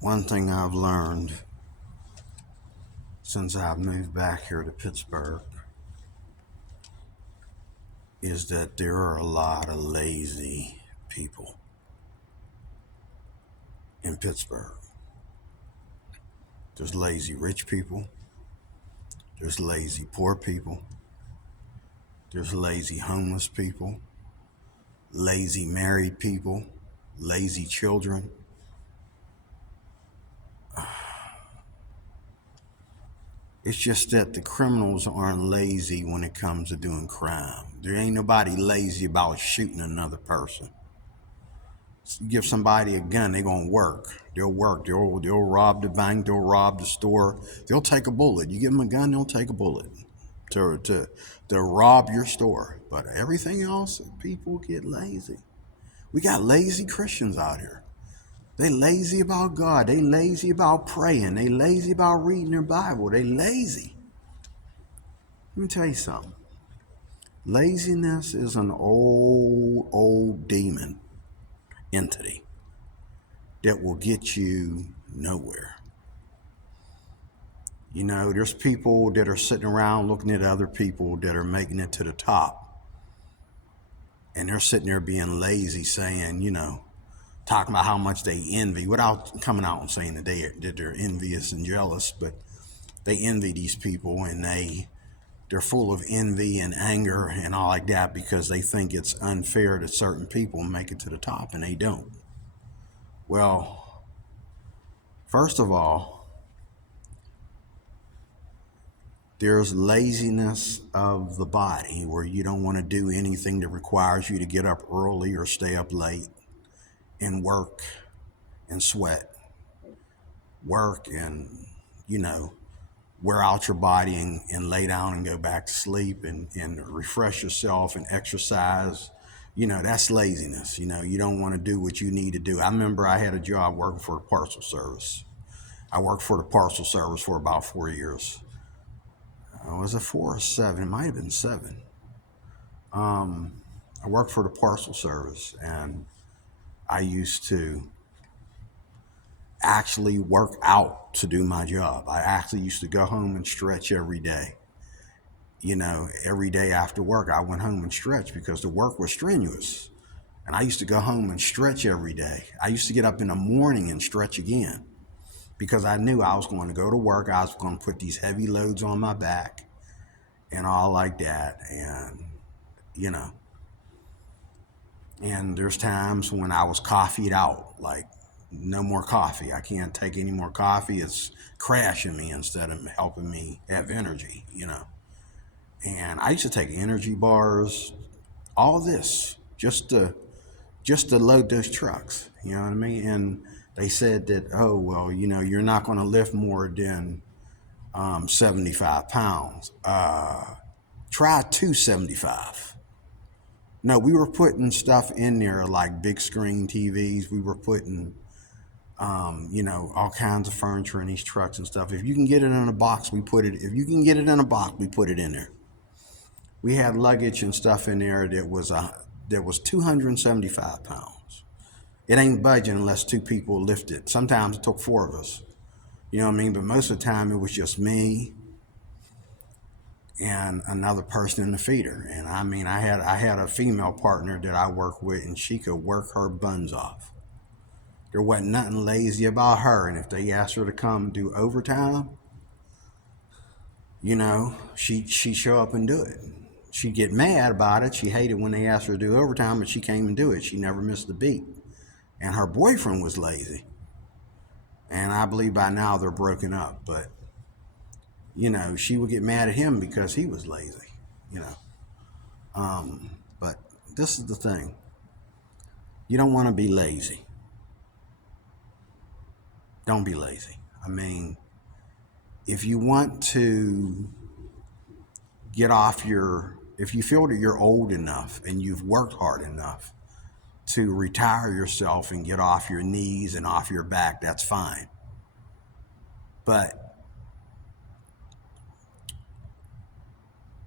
One thing I've learned since I've moved back here to Pittsburgh is that there are a lot of lazy people in Pittsburgh. There's lazy rich people, there's lazy poor people, there's lazy homeless people, lazy married people, lazy children. It's just that the criminals aren't lazy when it comes to doing crime. There ain't nobody lazy about shooting another person. You give somebody a gun, they're gonna work. They'll work. They'll rob the bank. They'll rob the store. They'll take a bullet. You give them a gun, they'll take a bullet to rob your store. But everything else, people get lazy. We got lazy Christians out here. They lazy about God. They lazy about praying. They lazy about reading their Bible. They lazy. Let me tell you something. Laziness is an old demon entity that will get you nowhere. You know, there's people that are sitting around looking at other people that are making it to the top, and they're sitting there being lazy, saying, talking about how much they envy, without coming out and saying that they're envious and jealous, but they envy these people, and they're full of envy and anger and all like that because they think it's unfair that certain people make it to the top and they don't. Well, first of all, there's laziness of the body where you don't want to do anything that requires you to get up early or stay up late and work and sweat, work and, wear out your body and lay down and go back to sleep and refresh yourself and exercise. That's laziness. You don't want to do what you need to do. I remember I had a job working for the parcel service. I worked for the parcel service for about 4 years. Was it 4 or 7? It might have been 7. I worked for the parcel service, and I used to actually work out to do my job. I actually used to go home and stretch every day. Every day after work, I went home and stretched because the work was strenuous. And I used to go home and stretch every day. I used to get up in the morning and stretch again because I knew I was going to go to work. I was going to put these heavy loads on my back and all like that. You know, and there's times when I was coffeeed out, like no more coffee. I can't take any more coffee. It's crashing me instead of helping me have energy. And I used to take energy bars, all this, just to load those trucks. You know what I mean? And they said that, oh well, you're not going to lift more than 75 pounds. Try 275. No, we were putting stuff in there like big screen TVs. We were putting, all kinds of furniture in these trucks and stuff. If you can get it in a box, we put it. If you can get it in a box, we put it in there. We had luggage and stuff in there that was 275 pounds. It ain't budging unless two people lift it. Sometimes it took four of us. You know what I mean? But most of the time it was just me and another person in the feeder. And I mean, I had a female partner that I worked with, and she could work her buns off. There wasn't nothing lazy about her. And if they asked her to come and do overtime, she'd show up and do it. She'd get mad about it. She hated when they asked her to do overtime, but she came and do it. She never missed a beat. And her boyfriend was lazy. And I believe by now they're broken up. But, she would get mad at him because he was lazy. But this is the thing. You don't want to be lazy. Don't be lazy. I mean, if you want to if you feel that you're old enough and you've worked hard enough to retire yourself and get off your knees and off your back, that's fine. But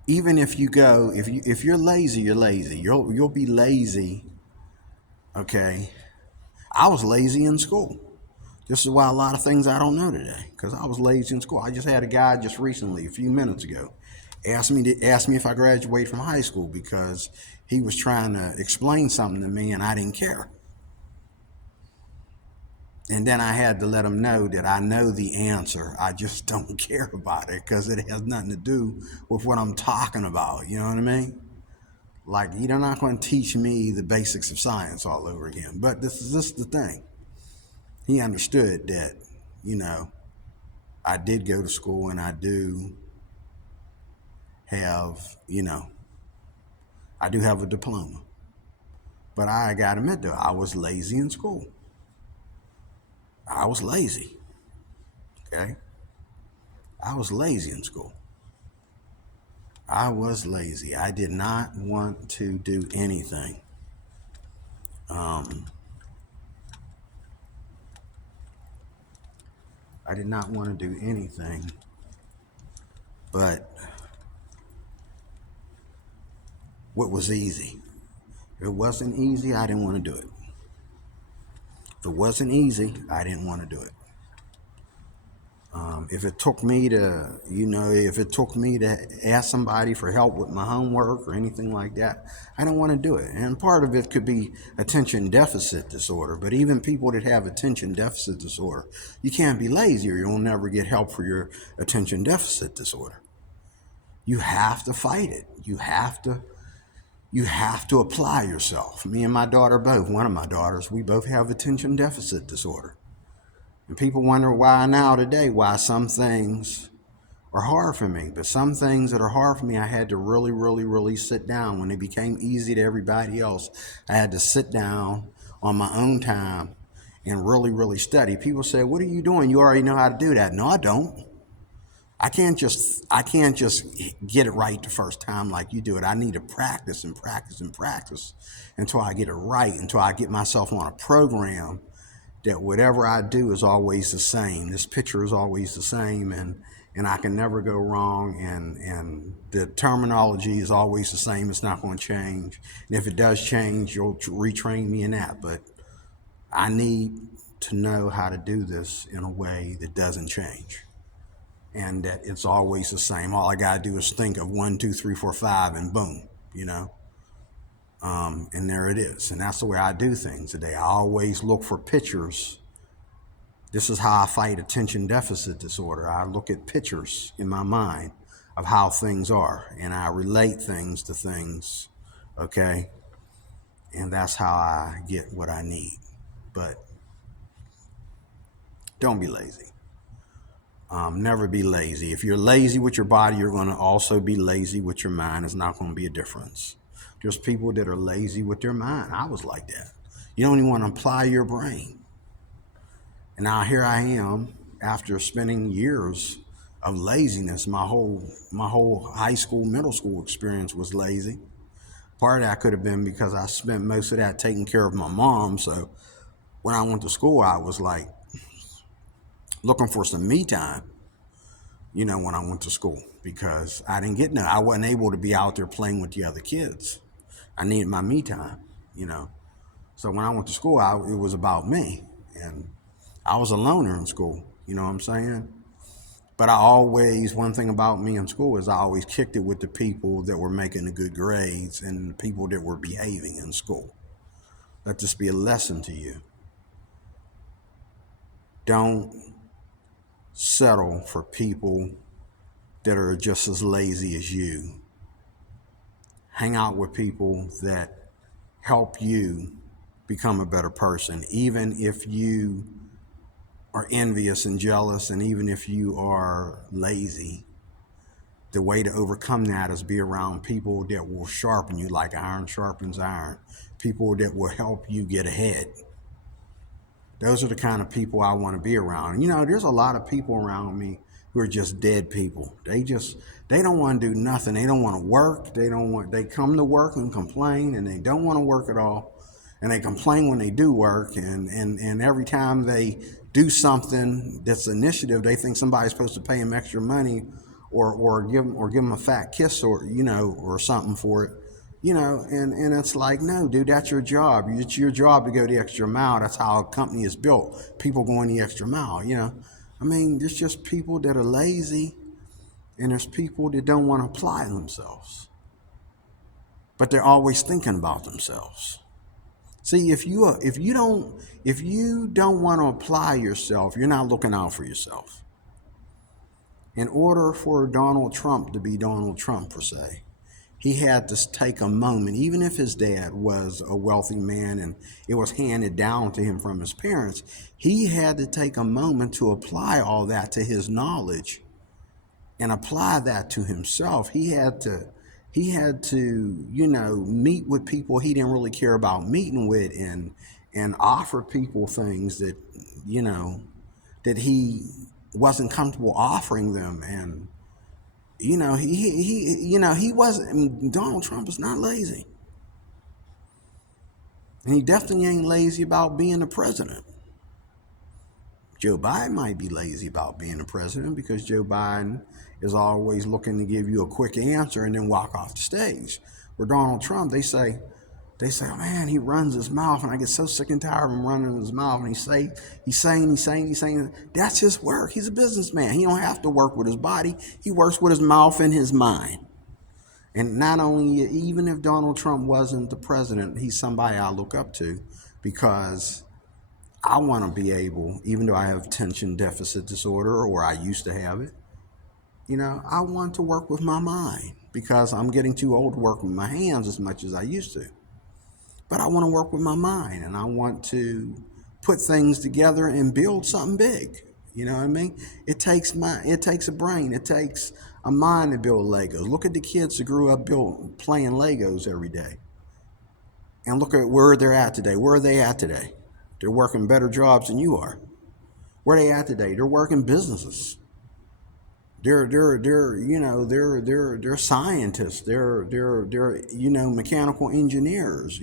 even if you're lazy, you're lazy. You'll be lazy. Okay. I was lazy in school. This is why a lot of things I don't know today, because I was lazy in school. I just had a guy just recently, a few minutes ago, ask me if I graduated from high school because he was trying to explain something to me and I didn't care. And then I had to let him know that I know the answer. I just don't care about it because it has nothing to do with what I'm talking about. You know what I mean? Like, you're not going to teach me the basics of science all over again. But this is the thing. He understood that, you know, I did go to school and I do have, I do have a diploma. But I got to admit, though, I was lazy in school. I was lazy. Okay? I was lazy in school. I was lazy. I did not want to do anything. I did not want to do anything but what was easy. If it wasn't easy, I didn't want to do it. If it wasn't easy, I didn't want to do it. If it took me to, if it took me to ask somebody for help with my homework or anything like that, I don't want to do it. And part of it could be attention deficit disorder. But even people that have attention deficit disorder, you can't be lazy or you'll never get help for your attention deficit disorder. You have to fight it. You have to apply yourself. Me and my daughter both, one of my daughters, we both have attention deficit disorder. And people wonder why now today, why some things are hard for me. But some things that are hard for me, I had to really, really, really sit down. When it became easy to everybody else, I had to sit down on my own time and really, really study. People say, what are you doing? You already know how to do that. No, I don't. I can't just get it right the first time like you do it. I need to practice and practice and practice until I get it right, until I get myself on a program that whatever I do is always the same. This picture is always the same, and I can never go wrong, and the terminology is always the same. It's not going to change. And if it does change, you'll retrain me in that. But I need to know how to do this in a way that doesn't change and that it's always the same. All I got to do is think of 1, 2, 3, 4, 5, and boom, and there it is. And that's the way I do things today. I always look for pictures. This is how I fight attention deficit disorder. I look at pictures in my mind of how things are, and I relate things to things, okay? And that's how I get what I need. But don't be lazy. Never be lazy. If you're lazy with your body, you're going to also be lazy with your mind. It's not going to be a difference. There's people that are lazy with their mind. I was like that. You don't even want to apply your brain. And now here I am, after spending years of laziness. My whole high school, middle school experience was lazy. Part of that could have been because I spent most of that taking care of my mom. So when I went to school, I was like looking for some me time, when I went to school, because I didn't get I wasn't able to be out there playing with the other kids. I needed my me time, So when I went to school, it was about me, and I was a loner in school, you know what I'm saying? But one thing about me in school is I always kicked it with the people that were making the good grades and the people that were behaving in school. Let this be a lesson to you. Don't settle for people that are just as lazy as you. Hang out with people that help you become a better person, even if you are envious and jealous, and even if you are lazy. The way to overcome that is be around people that will sharpen you like iron sharpens iron, people that will help you get ahead. Those are the kind of people I want to be around. There's a lot of people around me who are just dead people. They don't want to do nothing. They don't want to work. They come to work and complain, and they don't want to work at all. And they complain when they do work, and every time they do something that's initiative, they think somebody's supposed to pay them extra money or give them a fat kiss or something for it. and it's like, no, dude, that's your job. It's your job to go the extra mile. That's how a company is built. People going the extra mile. I mean, there's just people that are lazy, and there's people that don't want to apply themselves, but they're always thinking about themselves. See, if you don't want to apply yourself, you're not looking out for yourself. In order for Donald Trump to be Donald Trump, per se, he had to take a moment, even if his dad was a wealthy man and it was handed down to him from his parents, he had to take a moment to apply all that to his knowledge and apply that to himself. He had to meet with people he didn't really care about meeting with, and offer people things that he wasn't comfortable offering them. And he wasn't. Donald Trump is not lazy, and he definitely ain't lazy about being the president. Joe Biden might be lazy about being the president because Joe Biden is always looking to give you a quick answer and then walk off the stage. Where Donald Trump, they say, oh, man, he runs his mouth, and I get so sick and tired of him running his mouth, and he's saying. That's his work. He's a businessman. He don't have to work with his body. He works with his mouth and his mind. And not only, even if Donald Trump wasn't the president, he's somebody I look up to, because I want to be able, even though I have attention deficit disorder, or I used to have it, I want to work with my mind, because I'm getting too old to work with my hands as much as I used to. But I want to work with my mind, and I want to put things together and build something big. You know what I mean? It takes a brain. It takes a mind to build Legos. Look at the kids that grew up playing Legos every day. And look at where they're at today. Where are they at today? They're working better jobs than you are. Where are they at today? They're working businesses. They're scientists. They're mechanical engineers.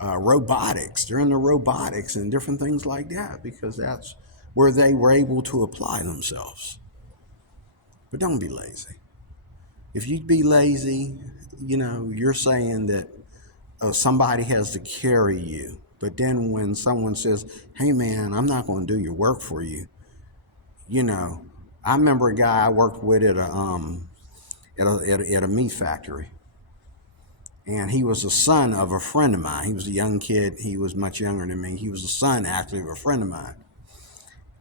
Robotics. They're into robotics and different things like that, because that's where they were able to apply themselves. But don't be lazy. If you be lazy, you're saying that somebody has to carry you. But then when someone says, hey man, I'm not going to do your work for you, I remember a guy I worked with at a meat factory. And he was the son of a friend of mine. He was a young kid. He was much younger than me. He was the son, actually, of a friend of mine.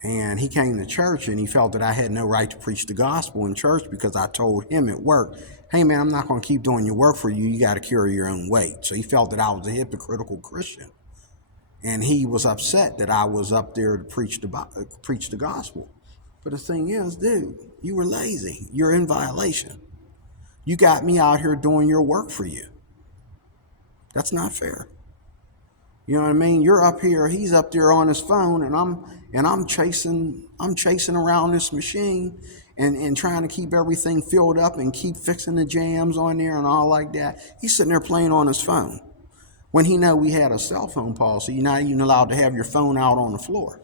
And he came to church, and he felt that I had no right to preach the gospel in church, because I told him at work, hey man, I'm not going to keep doing your work for you. You got to carry your own weight. So he felt that I was a hypocritical Christian. And he was upset that I was up there to preach the gospel. But the thing is, dude, you were lazy. You're in violation. You got me out here doing your work for you. That's not fair. You know what I mean? You're up here, he's up there on his phone, and I'm chasing around this machine and trying to keep everything filled up and keep fixing the jams on there and all like that. He's sitting there playing on his phone. When he know we had a cell phone policy, you're not even allowed to have your phone out on the floor.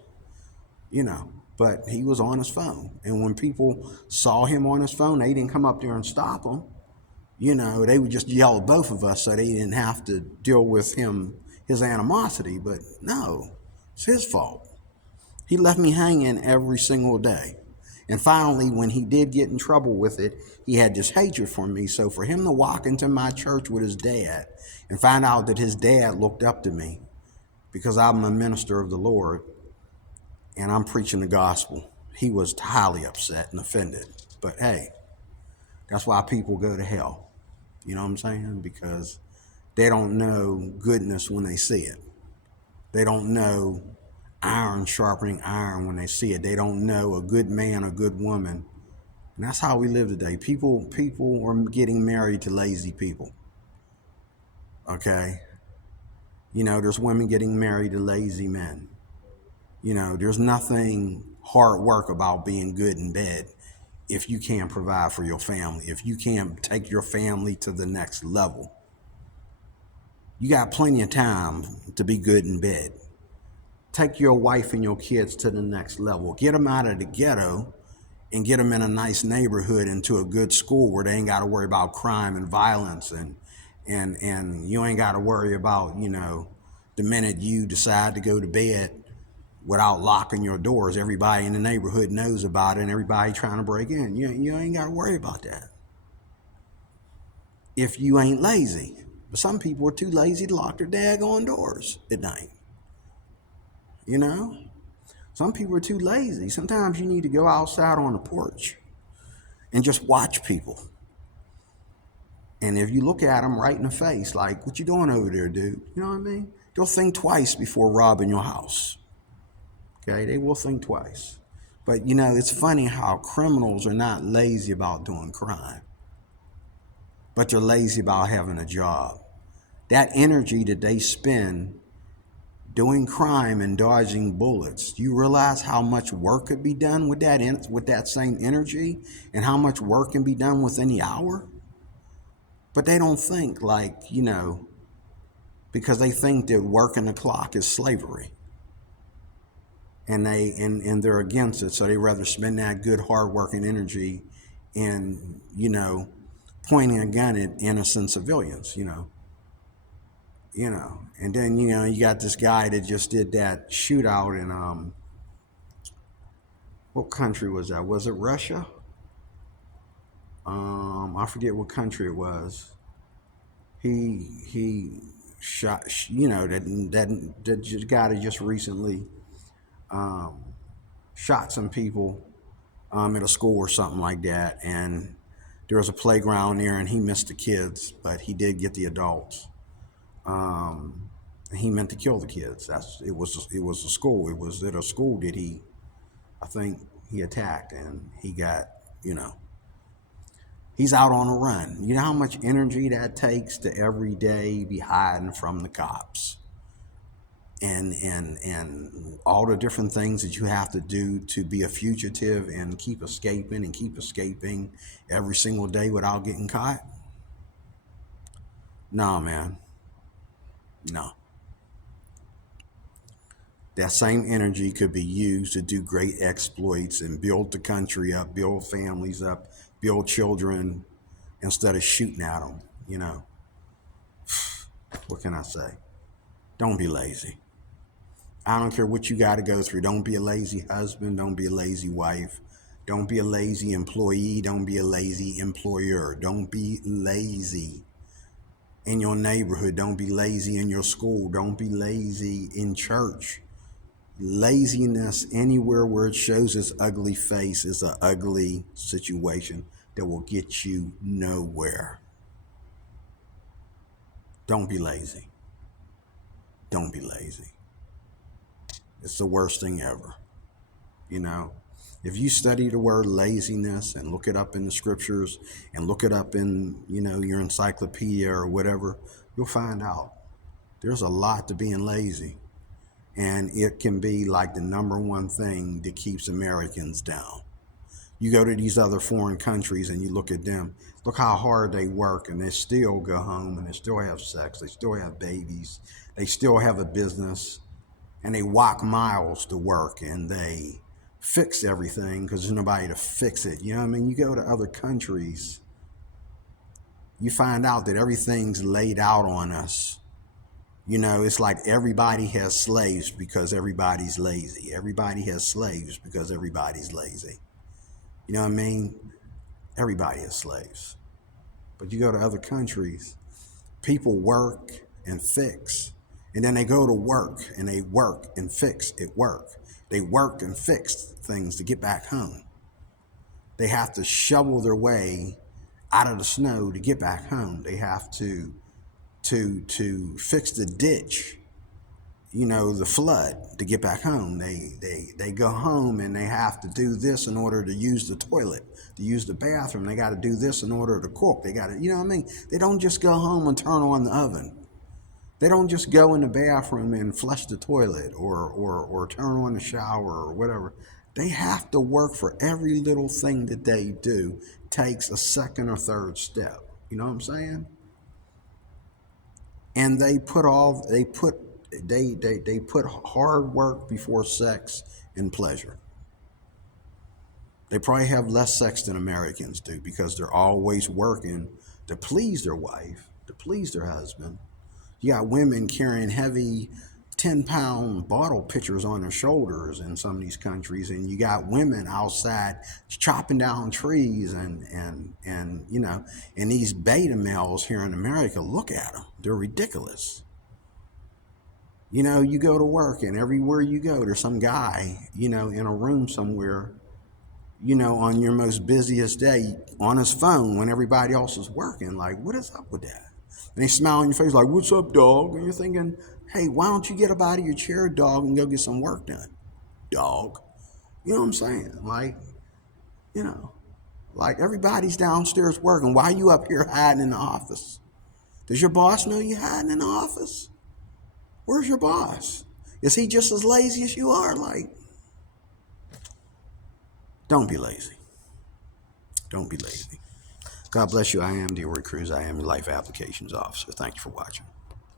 But he was on his phone. And when people saw him on his phone, they didn't come up there and stop him. They would just yell at both of us so they didn't have to deal with his animosity. But no, it's his fault. He left me hanging every single day. And finally, when he did get in trouble with it, he had this hatred for me. So for him to walk into my church with his dad and find out that his dad looked up to me because I'm a minister of the Lord and I'm preaching the gospel, he was highly upset and offended. But hey, that's why people go to hell. You know what I'm saying? Because they don't know goodness when they see it. They don't know iron sharpening iron when they see it. They don't know a good man, a good woman. And that's how we live today. People are getting married to lazy people. Okay? There's women getting married to lazy men. There's nothing hard work about being good in bed if you can't provide for your family, if you can't take your family to the next level. You got plenty of time to be good in bed. Take your wife and your kids to the next level. Get them out of the ghetto and get them in a nice neighborhood into a good school where they ain't got to worry about crime and violence and you ain't got to worry about, the minute you decide to go to bed without locking your doors, everybody in the neighborhood knows about it and everybody trying to break in. You ain't got to worry about that if you ain't lazy. But some people are too lazy to lock their daggone doors at night. You know? Some people are too lazy. Sometimes you need to go outside on the porch and just watch people. And if you look at them right in the face, like, what you doing over there, dude? You know what I mean? They'll think twice before robbing your house. Okay? They will think twice. But, it's funny how criminals are not lazy about doing crime, but they're lazy about having a job. That energy that they spend doing crime and dodging bullets, do you realize how much work could be done with that same energy, and how much work can be done within the hour? But they don't think because they think that working the clock is slavery, and they're against it. So they rather spend that good hard working energy in pointing a gun at innocent civilians. And then you got this guy that just did that shootout in what country was that? Was it Russia? I forget what country it was. He shot, that guy that just recently shot some people at a school or something like that, and there was a playground there, and he missed the kids, but he did get the adults. He meant to kill the kids. It was a school. It was at a school that I think he attacked, and he got, he's out on a run. You know how much energy that takes to every day be hiding from the cops, and all the different things that you have to do to be a fugitive and keep escaping every single day without getting caught? No, man. No. That same energy could be used to do great exploits and build the country up, build families up, build children, instead of shooting at them. What can I say? Don't be lazy. I don't care what you got to go through. Don't be a lazy husband. Don't be a lazy wife. Don't be a lazy employee. Don't be a lazy employer. Don't be lazy in your neighborhood. Don't be lazy in your school. Don't be lazy in church. Laziness anywhere where it shows its ugly face is an ugly situation that will get you nowhere. Don't be lazy. Don't be lazy. It's the worst thing ever. If you study the word laziness and look it up in the scriptures and look it up in, your encyclopedia or whatever, you'll find out there's a lot to being lazy. And it can be like the number one thing that keeps Americans down. You go to these other foreign countries and you look at them, look how hard they work, and they still go home and they still have sex, they still have babies, they still have a business, and they walk miles to work, and they fix everything because there's nobody to fix it. You know what I mean? You go to other countries, you find out that everything's laid out on us. It's like everybody has slaves because everybody's lazy. Everybody has slaves because everybody's lazy. You know what I mean? Everybody has slaves. But you go to other countries, people work and fix. And then they go to work and they work and fix at work. They work and fix things to get back home. They have to shovel their way out of the snow to get back home. They have to fix the ditch, the flood, to get back home. They go home and they have to do this in order to use the toilet, to use the bathroom. They got to do this in order to cook. They got to, you know what I mean? They don't just go home and turn on the oven. They don't just go in the bathroom and flush the toilet or turn on the shower or whatever. They have to work for every little thing that they do. Takes a second or third step. You know what I'm saying? And they put hard work before sex and pleasure. They probably have less sex than Americans do because they're always working to please their wife to please their husband. You got women carrying heavy 10-pound bottle pitchers on their shoulders in some of these countries, and you got women outside chopping down trees, and you know, and these beta males here in America, look at them, they're ridiculous. You know, you go to work, and everywhere you go, there's some guy, you know, in a room somewhere, you know, on your most busiest day, on his phone when everybody else is working. Like, what is up with that? And they smile on your face like, "What's up, dog?" And you're thinking, "Hey, why don't you get up out of your chair, dog, and go get some work done, dog?" You know what I'm saying? Like, you know, like everybody's downstairs working. Why are you up here hiding in the office? Does your boss know you hiding in the office? Where's your boss? Is he just as lazy as you are? Like, don't be lazy. Don't be lazy. God bless you. I am DeRoy Cruz. I am your Life Applications Officer. Thank you for watching.